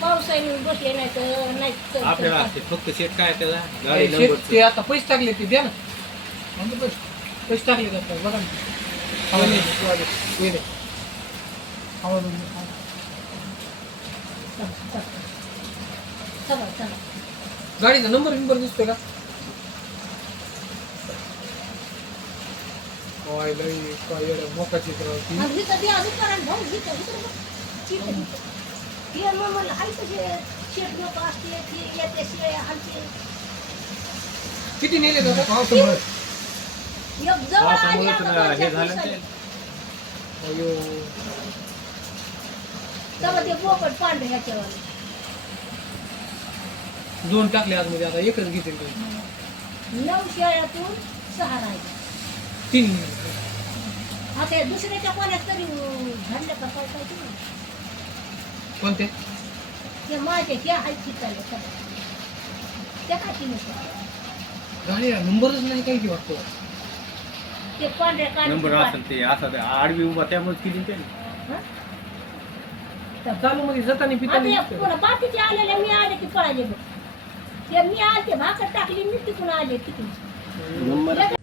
पावसाने बसले नाही तर नाही आपल्याला ते फक्त शेत काय त्याला गाडी शेत नंबरचं. ते आता पैसे टाकले ते द्या ना म्हणजे पैसे टाकले का बघा ना हवा नाही वेळे हवा चला चला गाडीचा नंबर दिसतोय का काय लई काय एवढं मोका चित्र होती आणि हिथं द्या दुकानात भाऊ हिथं ठीक आहे हे मग मला हाय तसे शेट लोक असते ते येते शेळ्या आणते किती नेले दादा एक जवळ आली पावसामुळे आता तुला हे 2-4 झालं ना दिवसांनी. ते. अयो तेव्हा ते बोकड पांढरे ह्याच्यावर 2 टाकले आतमध्ये आता एकच घेतील 9 शेळ्यातून 6 राहिले 3 आता या दुसऱ्याच्या पाण्यात तरी झाडल्या का पाहिजे कोणते ते माझे हे आहेत चिताले त्या खाती नसतात गाडीला नंबरच नाही काही की वाटतो ते पांढऱ्या नंबर काढायचे असेल ते असा ते आडवी उभा त्यामुळे केली त्याने चालू मध्ये जाताना आता पितानी या पुन्हा बाकीचे आलेले मी आले की पळाले बघ ते मी आले भाकर टाकली मी तिकडून आले तिकडून नंबर